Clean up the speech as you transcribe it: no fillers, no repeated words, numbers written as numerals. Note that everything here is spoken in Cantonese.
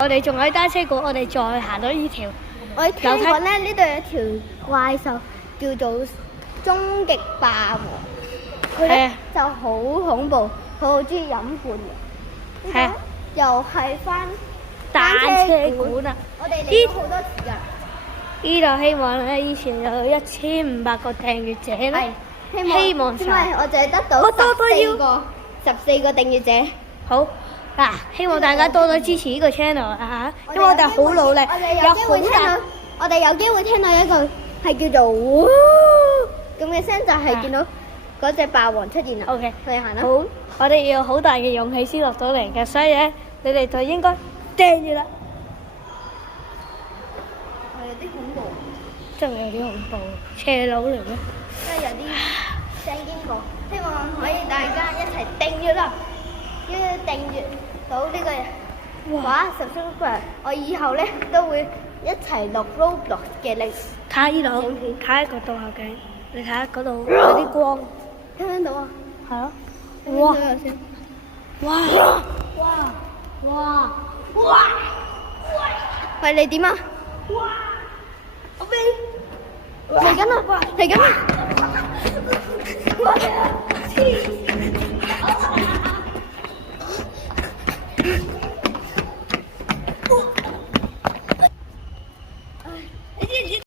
我哋仲喺單車館，我哋再行到呢條。我聽講咧，呢度有一條怪獸叫做終極霸王，佢咧就好恐怖，佢好中意飲罐嘅。係啊，又係翻單車館啊！我哋嚟咗好多次㗎。呢度希望咧，以前有1500個訂閱者咧，希望因為我淨係得到14個訂閱者。好嗱，希望大家多多支持呢個 channel 啊嚇，因為我哋好努力，有好大。我哋有機會聽到一個係叫做咁嘅聲，就係見到嗰隻霸王出現啦。OK， 我哋行啦。好，我哋要有好大嘅勇氣先落到嚟嘅，所以咧，你哋就應該掟住啦。係有啲恐怖，真係有啲恐怖，斜路嚟咩？真係有啲聲經過，希望可以大家一齊訂閱啦，要訂閱到呢個話subscribe，我以後咧都會一齊錄 Roblox 嘅歷史。睇下呢度，睇下個倒後鏡，你睇下嗰度有啲光，聽唔聽到啊？係咯。哇！有聲。哇！哇！哇！哇！喂，你點啊？哇！我飛嚟緊啦！嚟緊啦！我黐